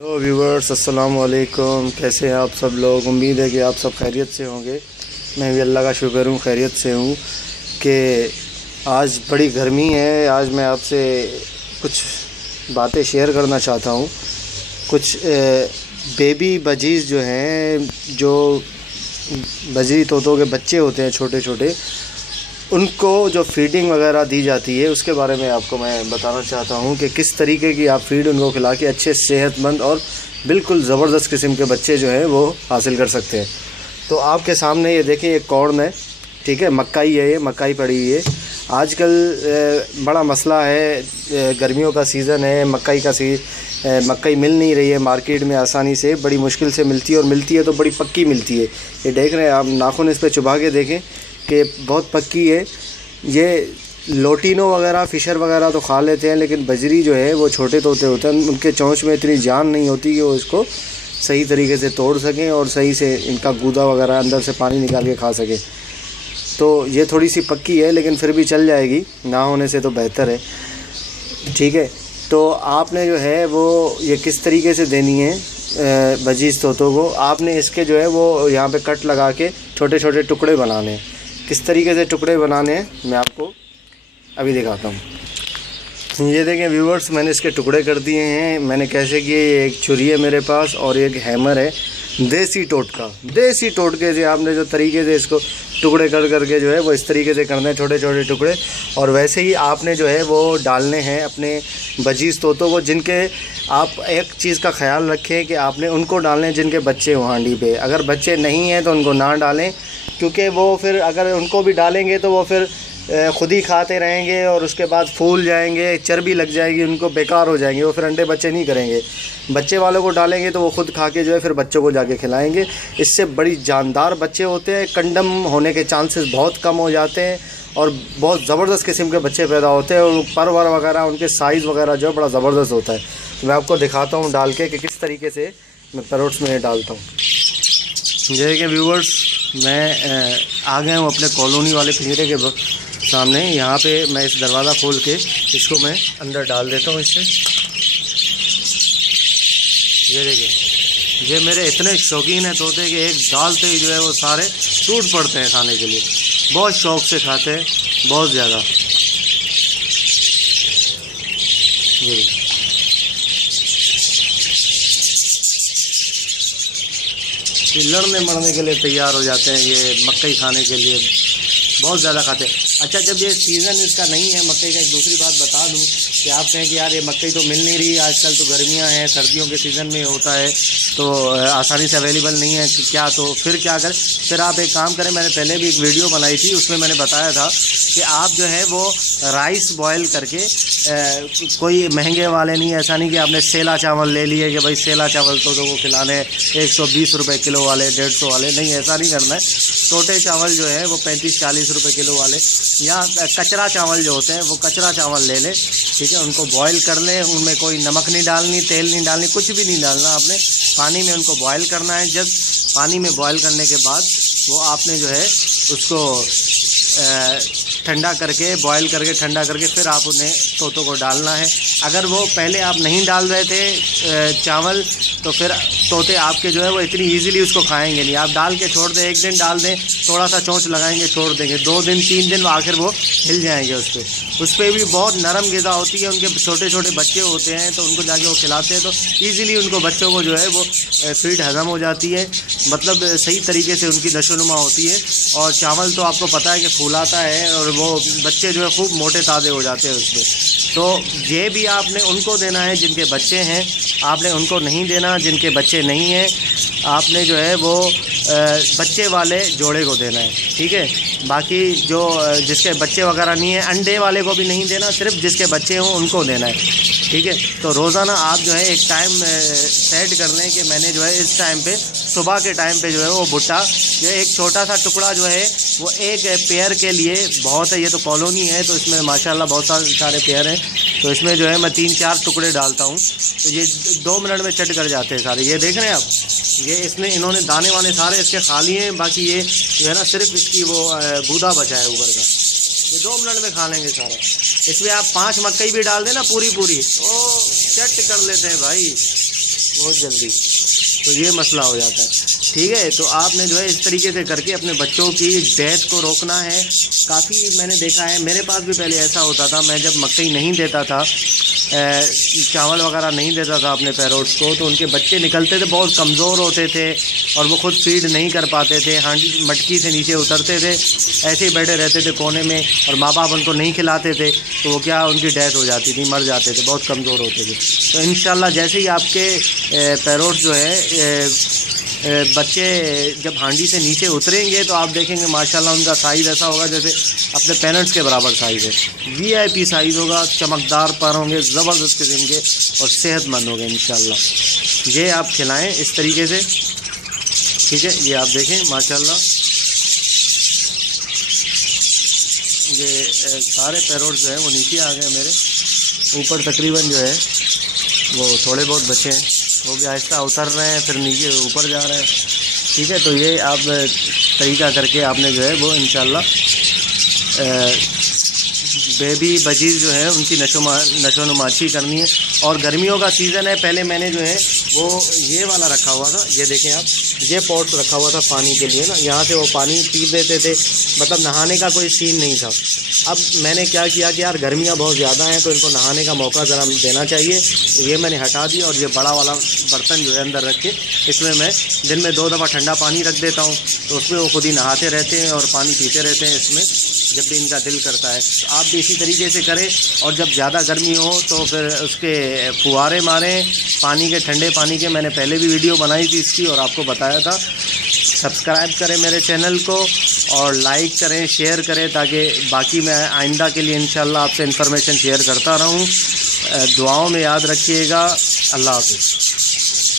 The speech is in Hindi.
हेलो व्यूवर्स, अस्सलाम वालेकुम। कैसे हैं आप सब लोग? उम्मीद है कि आप सब खैरियत से होंगे। मैं भी अल्लाह का शुक्र हूँ, खैरियत से हूँ। कि आज बड़ी गर्मी है। आज मैं आपसे कुछ बातें शेयर करना चाहता हूँ। कुछ बेबी बजीज़ जो हैं, जो बजी तोतों के बच्चे होते हैं छोटे छोटे, उनको जो फीडिंग वगैरह दी जाती है उसके बारे में आपको मैं बताना चाहता हूँ कि किस तरीके की आप फीड उनको खिला के अच्छे सेहतमंद और बिल्कुल ज़बरदस्त किस्म के बच्चे जो हैं वो हासिल कर सकते हैं। तो आपके सामने ये देखें, ये कॉर्न है, ठीक है, मक्काई है, ये मक्काई पड़ी हुई है। आजकल बड़ा मसला है, गर्मियों का सीज़न है, मक्काई मिल नहीं रही है मार्केट में आसानी से, बड़ी मुश्किल से मिलती है, और मिलती है तो बड़ी पक्की मिलती है। ये देख रहे हैं आप, नाखून इस पर चुभा के देखें कि बहुत पक्की है। ये लोटिनो वगैरह, फ़िशर वगैरह तो खा लेते हैं, लेकिन बजरी जो है वो छोटे तोते होते हैं, उनके चोंच में इतनी जान नहीं होती कि वो इसको सही तरीके से तोड़ सकें और सही से इनका गूदा वगैरह अंदर से पानी निकाल के खा सकें। तो ये थोड़ी सी पक्की है, लेकिन फिर भी चल जाएगी, ना होने से तो बेहतर है, ठीक है। तो आपने जो है वो ये किस तरीके से देनी है बजीज़ तोतों को, आपने इसके जो है वो यहाँ पे कट लगा के छोटे छोटे टुकड़े बनाने हैं। किस तरीके से टुकड़े बनाने हैं मैं आपको अभी दिखाता हूँ। ये देखें व्यूवर्स, मैंने इसके टुकड़े कर दिए हैं। मैंने कैसे किए, एक छुरी है मेरे पास और एक हैमर है, देसी टोटके से आपने जो तरीके से इसको टुकड़े कर करके जो है वो इस तरीके से करने हैं, छोटे छोटे टुकड़े। और वैसे ही आपने जो है वो डालने हैं अपने बजीज़ तोतों को, जिनके आप एक चीज़ का ख्याल रखें कि आपने उनको डालने हैं जिनके बच्चे हों हांडी पे। अगर बच्चे नहीं हैं तो उनको ना डालें, क्योंकि वो फिर अगर उनको भी डालेंगे तो वो फिर ख़ुद ही खाते रहेंगे और उसके बाद फूल जाएंगे, चर्बी लग जाएगी, उनको बेकार हो जाएंगे, वो फिर अंडे बच्चे नहीं करेंगे। बच्चे वालों को डालेंगे तो वो ख़ुद खा के जो है फिर बच्चों को जाके खिलाएंगे। इससे बड़ी जानदार बच्चे होते हैं, कंडम होने के चांसेस बहुत कम हो जाते हैं और बहुत ज़बरदस्त किस्म के बच्चे पैदा होते हैं, और पर वगैरह उनके साइज़ वगैरह जो है बड़ा ज़बरदस्त होता है। मैं आपको दिखाता हूँ डाल के कि किस तरीके से मैं पैरोट्स में डालता हूँ। जैसे कि व्यूवर्स, मैं आ गया हूँ अपने कॉलोनी वाले पिंजरे के सामने। यहाँ पे मैं इस दरवाज़ा खोल के इसको मैं अंदर डाल देता हूँ इससे। ये देखिए, ये मेरे इतने शौकीन हैं तोते कि एक डालते ही जो है वो सारे टूट पड़ते हैं खाने के लिए, बहुत शौक़ से खाते हैं, बहुत ज़्यादा। ये लड़ने मरने के लिए तैयार हो जाते हैं, ये मक्कई खाने के लिए बहुत ज़्यादा खाते हैं। अच्छा, जब ये सीज़न इसका नहीं है मक्कई का, एक दूसरी बात बता दूं कि आप कहें कि यार ये मक्कई तो मिल नहीं रही आजकल, तो गर्मियां हैं, सर्दियों के सीज़न में होता है तो आसानी से अवेलेबल नहीं है क्या, तो फिर क्या करें? फिर आप एक काम करें, मैंने पहले भी एक वीडियो बनाई थी, उसमें मैंने बताया था कि आप जो है वो राइस बॉयल करके, कोई महंगे वाले नहीं, ऐसा नहीं कि आपने सेला चावल ले लिए कि भाई सेला चावल तो को खिलाने 120 रुपये किलो वाले, 150 वाले, नहीं, ऐसा नहीं करना है। छोटे चावल जो है वो 35-40 रुपये किलो वाले, या कचरा चावल जो होते हैं वो कचरा चावल ले लें, ठीक है। उनको बॉयल कर लें, उनमें कोई नमक नहीं डालनी, तेल नहीं डालनी, कुछ भी नहीं डालना, आपने पानी में उनको बॉयल करना है। जब पानी में बॉयल करने के बाद वो आपने जो है उसको ठंडा करके, बॉयल करके ठंडा करके फिर आप उन्हें तोतों को डालना है। अगर वो पहले आप नहीं डाल रहे थे चावल, तो फिर तोते आपके जो है वो इतनी इजीली उसको खाएंगे नहीं। आप डाल के छोड़ दें, एक दिन डाल दें, थोड़ा सा चोंच लगाएंगे, छोड़ देंगे, 2 दिन 3 दिन आखिर वो हिल जाएंगे। उस पर भी बहुत नरम ग़िज़ा होती है, उनके छोटे छोटे बच्चे होते हैं, तो उनको जाके वो खिलाते हैं तो ईज़िली उनको बच्चों को जो है वो फीड हज़म हो जाती है, मतलब सही तरीके से उनकी नशोनुमा होती है। और चावल तो आपको पता है कि फूलाता है और वो बच्चे जो है खूब मोटे ताज़े हो जाते हैं उसमें। तो ये भी आपने उनको देना है जिनके बच्चे हैं, आपने उनको नहीं देना जिनके बच्चे नहीं हैं, आपने जो है वो बच्चे वाले जोड़े को देना है, ठीक है। बाकी जो जिसके बच्चे वगैरह नहीं है, अंडे वाले को भी नहीं देना, सिर्फ जिसके बच्चे हों उनको देना है, ठीक है। तो रोज़ाना आप जो है एक टाइम सेट कर लें कि मैंने जो है इस टाइम पे, सुबह के टाइम पे जो है वो भुट्टा, जो एक छोटा सा टुकड़ा जो है वो एक पेयर के लिए बहुत है। ये तो कॉलोनी है तो इसमें माशाल्लाह बहुत सारे पेयर हैं, तो इसमें जो है मैं 3-4 टुकड़े डालता हूँ, तो ये 2 मिनट में चट कर जाते हैं सारे। ये देख रहे हैं आप, ये इसमें इन्होंने दाने वाने सारे इसके खा लिए हैं, बाकी ये जो है ना सिर्फ इसकी वो गूदा बचा है ऊपर का, ये 2 मिनट में खा लेंगे सारा। इसमें आप 5 मक्कई भी डाल देना पूरी, तो चट कर लेते हैं भाई। बहुत जल्दी, तो ये मसला हो जाता है। ठीक है, तो आपने जो है इस तरीके से करके अपने बच्चों की डेथ को रोकना है। काफ़ी मैंने देखा है, मेरे पास भी पहले ऐसा होता था, मैं जब मकई नहीं देता था, चावल वगैरह नहीं देता था अपने पैरोट्स को, तो उनके बच्चे निकलते थे, बहुत कमज़ोर होते थे और वो खुद फीड नहीं कर पाते थे, हांडी मटकी से नीचे उतरते थे, ऐसे ही बैठे रहते थे कोने में, और माँ बाप उनको नहीं खिलाते थे, तो वो क्या, उनकी डेथ हो जाती थी, मर जाते थे, बहुत कमज़ोर होते थे। तो इंशाल्लाह जैसे ही आपके पैरोट जो है बच्चे जब हांडी से नीचे उतरेंगे तो आप देखेंगे माशाल्लाह उनका साइज़ ऐसा होगा जैसे अपने पेरेंट्स के बराबर साइज़ है, वीआईपी साइज़ होगा, चमकदार पर होंगे, ज़बरदस्त किस्म के और सेहतमंद होंगे इंशाल्लाह। ये आप खिलाएं इस तरीके से, ठीक है। ये आप देखें माशाल्लाह, ये सारे पैरोट जो है वो नीचे आ गए मेरे, ऊपर तकरीबन जो है वो थोड़े बहुत बचे हैं, वो भी आहिस्ता उतर रहे हैं, फिर नीचे ऊपर जा रहे हैं। ठीक है, तो ये आप तरीका करके आपने जो है वो इंशाल्लाह बेबी बजीज़ जो है उनकी नशोनुमाशी करनी है। और गर्मियों का सीज़न है, पहले मैंने जो है वो ये वाला रखा हुआ था, ये देखें आप, ये पॉट रखा हुआ था पानी के लिए ना, यहाँ से वो पानी पी देते थे, मतलब नहाने का कोई सीन नहीं था। अब मैंने क्या किया कि यार गर्मियाँ बहुत ज़्यादा हैं तो इनको नहाने का मौका ज़रा देना चाहिए, तो ये मैंने हटा दिया और ये बड़ा वाला बर्तन जो है अंदर रख के इसमें मैं दिन में 2 दफ़ा ठंडा पानी रख देता हूँ, तो उसमें वो खुद ही नहाते रहते हैं और पानी पीते रहते हैं इसमें जब भी इनका दिल करता है। तो आप भी इसी तरीके से करें, और जब ज़्यादा गर्मी हो तो फिर उसके फुहारे मारें पानी के, ठंडे पानी के। मैंने पहले भी वीडियो बनाई थी इसकी और आपको बताया था। सब्सक्राइब करें मेरे चैनल को और लाइक करें, शेयर करें, ताकि बाकी मैं आइंदा के लिए इंशाल्लाह आपसे इन्फॉर्मेशन शेयर करता रहूं। दुआओं में याद रखिएगा। अल्लाह हाफ़िज़।